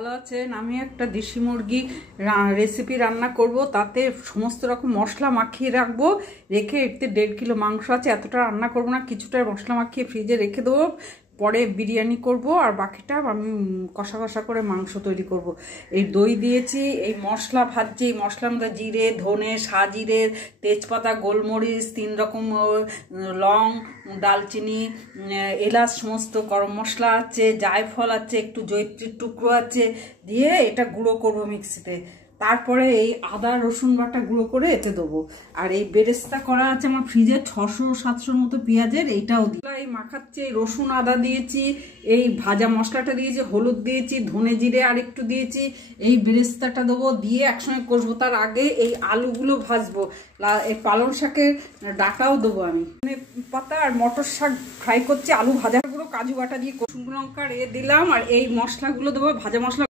ভালো আছেন। আমি একটা দেশি মুরগি রেসিপি রান্না করব, তাতে সমস্ত রকম মশলা মাখিয়ে রাখবো, রেখে এতে 1.5 কিলো মাংস আছে। এতটা রান্না করব না, কিছুটা মশলা মাখিয়ে ফ্রিজে রেখে দেবো, পরে বিরিয়ানি করব, আর বাকিটা আমি কষা কষা করে মাংস তৈরি করব। এই দই দিয়েছি, এই মশলা ভাজছি, এই মশলার মধ্যে জিরে, ধনে, সাজিরে, তেজপাতা, গোলমরিচ, 3 রকম লং, দালচিনি, এলাচ, সমস্ত গরম মশলা আছে, জায়ফল আছে, একটু জয়িত্রীর টুকরো আছে, দিয়ে এটা গুঁড়ো করবো মিক্সিতে। তারপরে এই আদা রসুন বাটা গুঁড়ো করে এতে দেবো। আর এই বেরেস্তা করা আছে আমার ফ্রিজে 600-700 মতো পেঁয়াজের, এইটাও দিই। এই মাখাচ্ছে, রসুন আদা দিয়েছি, এই ভাজা মশলাটা দিয়েছি, হলুদ দিয়েছি, ধনে জিরে আর একটু দিয়েছি, এই বেরেস্তাটা দেবো, দিয়ে একসঙ্গে কষবো। তার আগে এই আলুগুলো ভাজবো, এই পালং শাকের ডাটাও দেবো আমি, পাতা আর মটর শাক ফ্রাই করছি, আলু ভাজা গুঁড়ো, কাজু বাটা দিয়ে, শুকনো লঙ্কার দিলাম, আর এই মশলাগুলো দেবো, ভাজা মশলা।